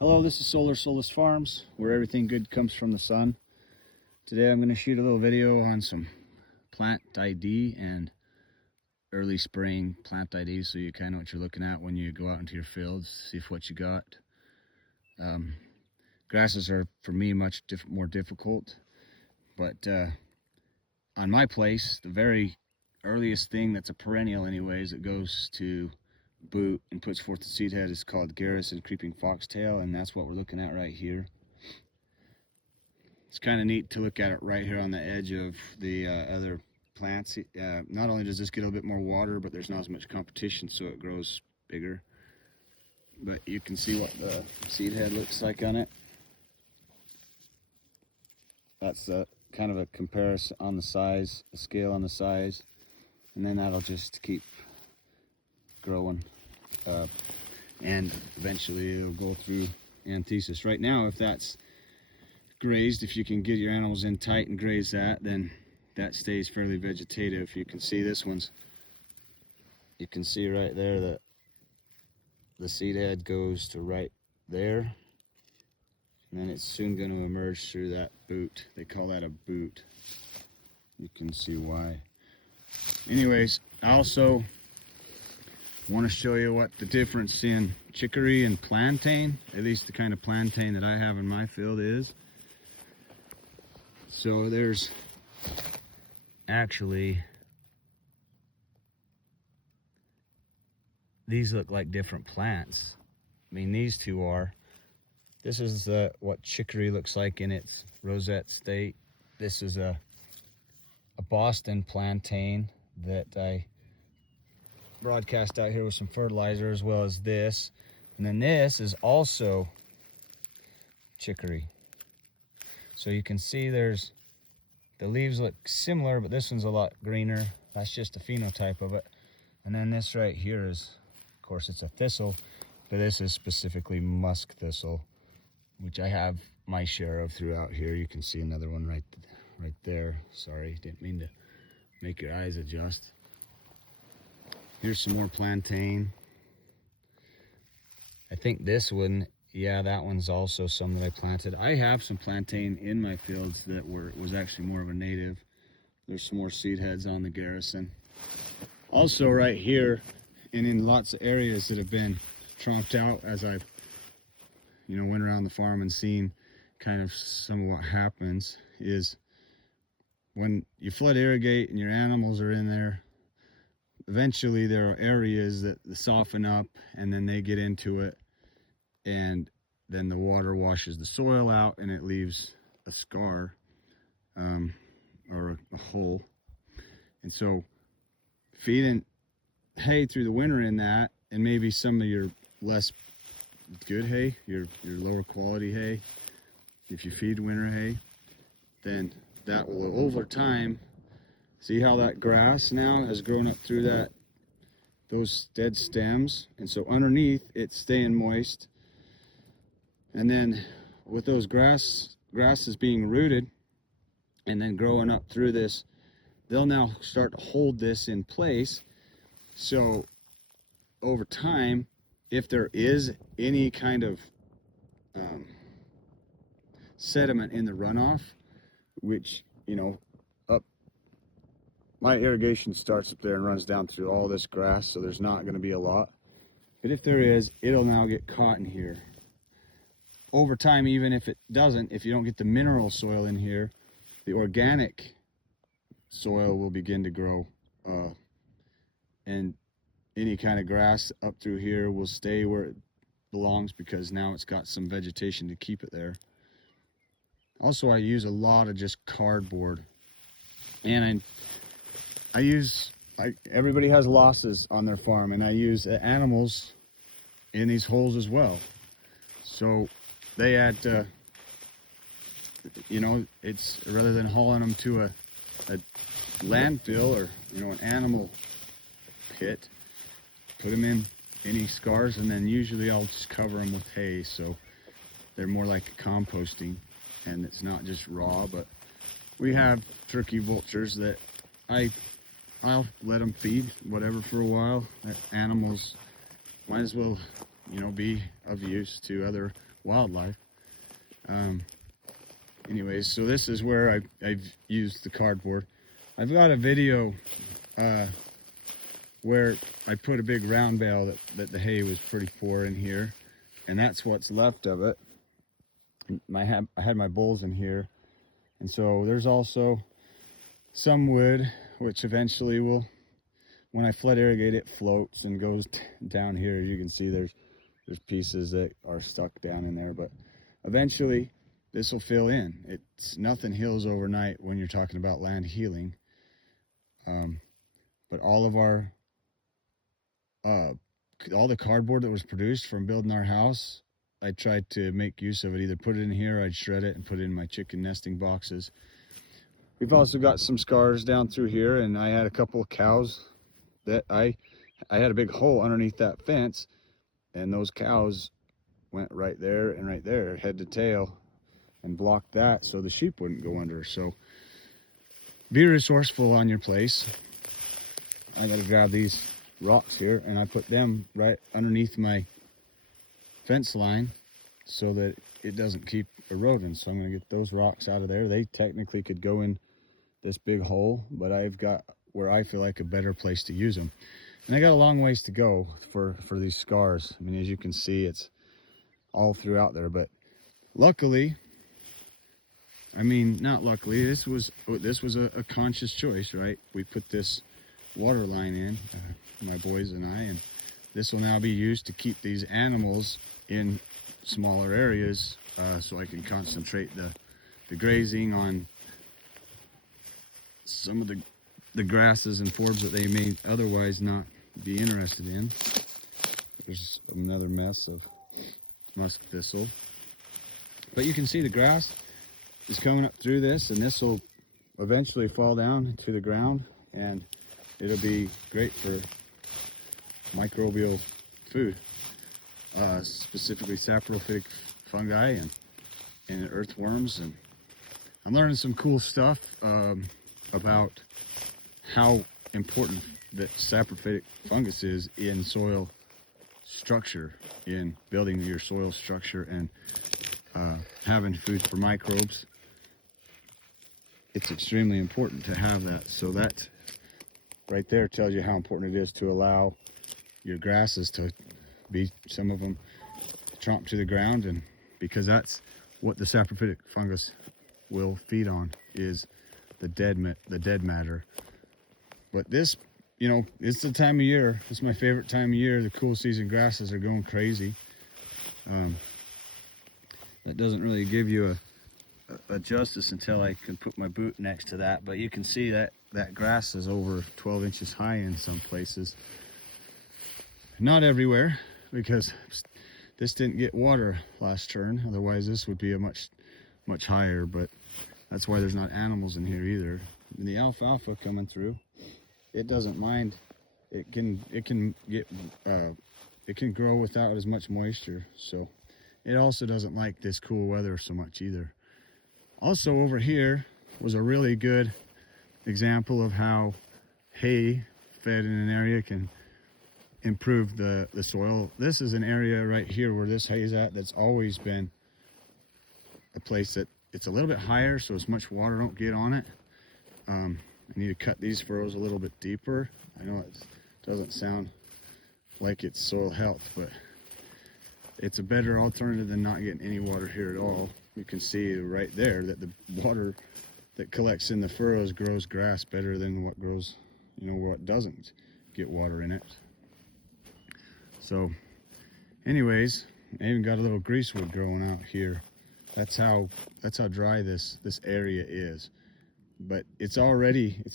Hello, this is Solar Solace Farms, where everything good comes from the sun. Today I'm going to shoot a little video on some plant ID and early spraying plant ID, so you kind of know what you're looking at when you go out into your fields, see if what you got. Grasses are, for me, much more difficult, but on my place, the very earliest thing that's a perennial anyways, that goes to boot and puts forth the seed head is called Garrison creeping foxtail, and that's what we're looking at right here. It's kind of neat to look at it right here on the edge of the other plants. Not only does this get a little bit more water, but there's not as much competition, so it grows bigger. But you can see what the seed head looks like on it. That's kind of a comparison on the size, a scale on the size, and then that'll just keep growing, and eventually it'll go through anthesis. Right now, if that's grazed, if you can get your animals in tight and graze that, then that stays fairly vegetative. You can see this one's, you can see right there that the seed head goes to right there, and then it's soon going to emerge through that boot. They call that a boot. You can see why. Anyways, I also want to show you what the difference in chicory and plantain, at least the kind of plantain that I have in my field, is. So there's actually, these look like different plants. I mean, these two are. This is what chicory looks like in its rosette state. This is a Boston plantain that I broadcast out here with some fertilizer, as well as this. And then this is also chicory. So you can see there's, the leaves look similar, but this one's a lot greener. That's just a phenotype of it. And then this right here is, of course, it's a thistle, but this is specifically musk thistle, which I have my share of throughout here. You can see another one right there. Sorry, didn't mean to make your eyes adjust. Here's some more plantain. I think this one, yeah, that one's also some that I planted. I have some plantain in my fields that was actually more of a native. There's some more seed heads on the Garrison. Also right here, and in lots of areas that have been tromped out, as I've went around the farm and seen kind of some of what happens, is when you flood irrigate and your animals are in there, eventually there are areas that soften up, and then they get into it, and then the water washes the soil out and it leaves a scar, or a hole. And so feeding hay through the winter in that, and maybe some of your less good hay, your lower quality hay, if you feed winter hay, then that will, over time, see how that grass now has grown up through those dead stems, and so underneath it's staying moist, and then with those grasses being rooted and then growing up through this, they'll now start to hold this in place. So over time, if there is any kind of sediment in the runoff, which my irrigation starts up there and runs down through all this grass, so there's not going to be a lot. But if there is, it'll now get caught in here. Over time, even if it doesn't, if you don't get the mineral soil in here, the organic soil will begin to grow. And any kind of grass up through here will stay where it belongs, because now it's got some vegetation to keep it there. Also, I use a lot of just cardboard. And everybody has losses on their farm, and I use animals in these holes as well. So they add, it's rather than hauling them to a landfill or an animal pit, put them in any scars, and then usually I'll just cover them with hay, so they're more like composting, and it's not just raw. But we have turkey vultures that I'll let them feed whatever for a while. Animals might as well, be of use to other wildlife. Anyways, so this is where I've used the cardboard. I've got a video where I put a big round bale that the hay was pretty poor in here, and that's what's left of it. I had my bulls in here, and so there's also some wood, which eventually will, when I flood irrigate, it floats and goes down here. As you can see, there's pieces that are stuck down in there, but eventually this will fill in. It's nothing heals overnight when you're talking about land healing. But all of our all the cardboard that was produced from building our house, I tried to make use of it. Either put it in here, I'd shred it and put it in my chicken nesting boxes. We've also got some scars down through here, and I had a couple of cows that I had a big hole underneath that fence, and those cows went right there and right there, head to tail, and blocked that so the sheep wouldn't go under. So be resourceful on your place. I gotta grab these rocks here, and I put them right underneath my fence line so that it doesn't keep eroding. So I'm gonna get those rocks out of there. They technically could go in this big hole, but I've got where I feel like a better place to use them. And I got a long ways to go for these scars. I mean, as you can see, it's all throughout there, but luckily, I mean, not luckily, this was a conscious choice, right? We put this water line in, my boys and I, and this will now be used to keep these animals in smaller areas, so I can concentrate the grazing on some of the grasses and forbs that they may otherwise not be interested in. There's another mess of musk thistle, but you can see the grass is coming up through this, and this will eventually fall down to the ground, and it'll be great for microbial food, specifically saprophytic fungi and earthworms. And I'm learning some cool stuff about how important that saprophytic fungus is in soil structure, in building your soil structure and having food for microbes. It's extremely important to have that. So that right there tells you how important it is to allow your grasses to be, some of them, tromp to the ground, and because that's what the saprophytic fungus will feed on, is the dead matter. But this, you know, it's the time of year. It's my favorite time of year. The cool season grasses are going crazy. That doesn't really give you a justice until I can put my boot next to that, but you can see that grass is over 12 inches high in some places. Not everywhere, because this didn't get water last turn. Otherwise this would be a much higher, but that's why there's not animals in here either. And the alfalfa coming through, it doesn't mind. It can grow without as much moisture, so it also doesn't like this cool weather so much either. Also over here was a really good example of how hay fed in an area can improve the soil. This is an area right here where this hay is at that's always been a place that it's a little bit higher, so as much water don't get on it. I need to cut these furrows a little bit deeper. I know it doesn't sound like it's soil health, but it's a better alternative than not getting any water here at all. You can see right there that the water that collects in the furrows grows grass better than what grows, you know, what doesn't get water in it. So anyways, I even got a little greasewood growing out here. That's how dry this area is. But it's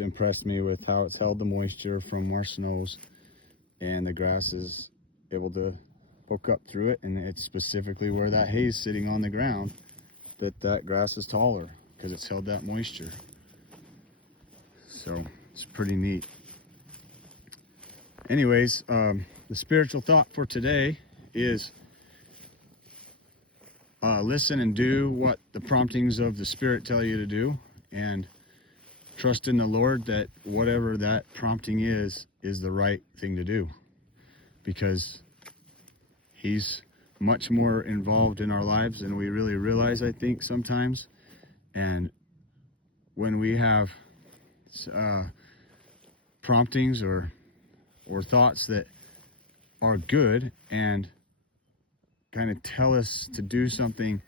impressed me with how it's held the moisture from our snows, and the grass is able to poke up through it, and it's specifically where that hay is sitting on the ground that grass is taller, because it's held that moisture. So it's pretty neat. Anyways, the spiritual thought for today is listen and do what the promptings of the Spirit tell you to do, and trust in the Lord that whatever that prompting is the right thing to do, because He's much more involved in our lives than we really realize, I think, sometimes. And when we have promptings or thoughts that are good and kind of tell us to do something,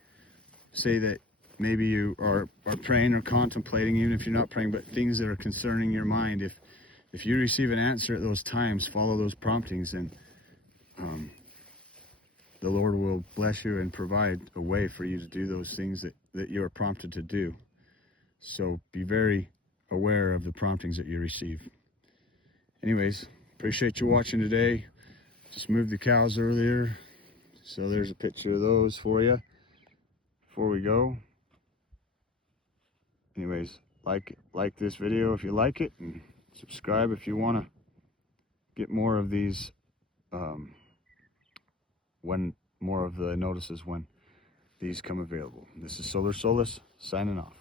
say that maybe you are praying or contemplating, even if you're not praying, but things that are concerning your mind, if you receive an answer at those times, follow those promptings, and the Lord will bless you and provide a way for you to do those things that you are prompted to do. So be very aware of the promptings that you receive. Anyways, appreciate you watching today. Just moved the cows earlier, so there's a picture of those for you before we go. Anyways, like this video if you like it, and subscribe if you want to get more of these, when more of the notices when these come available. This is Solar Solace signing off.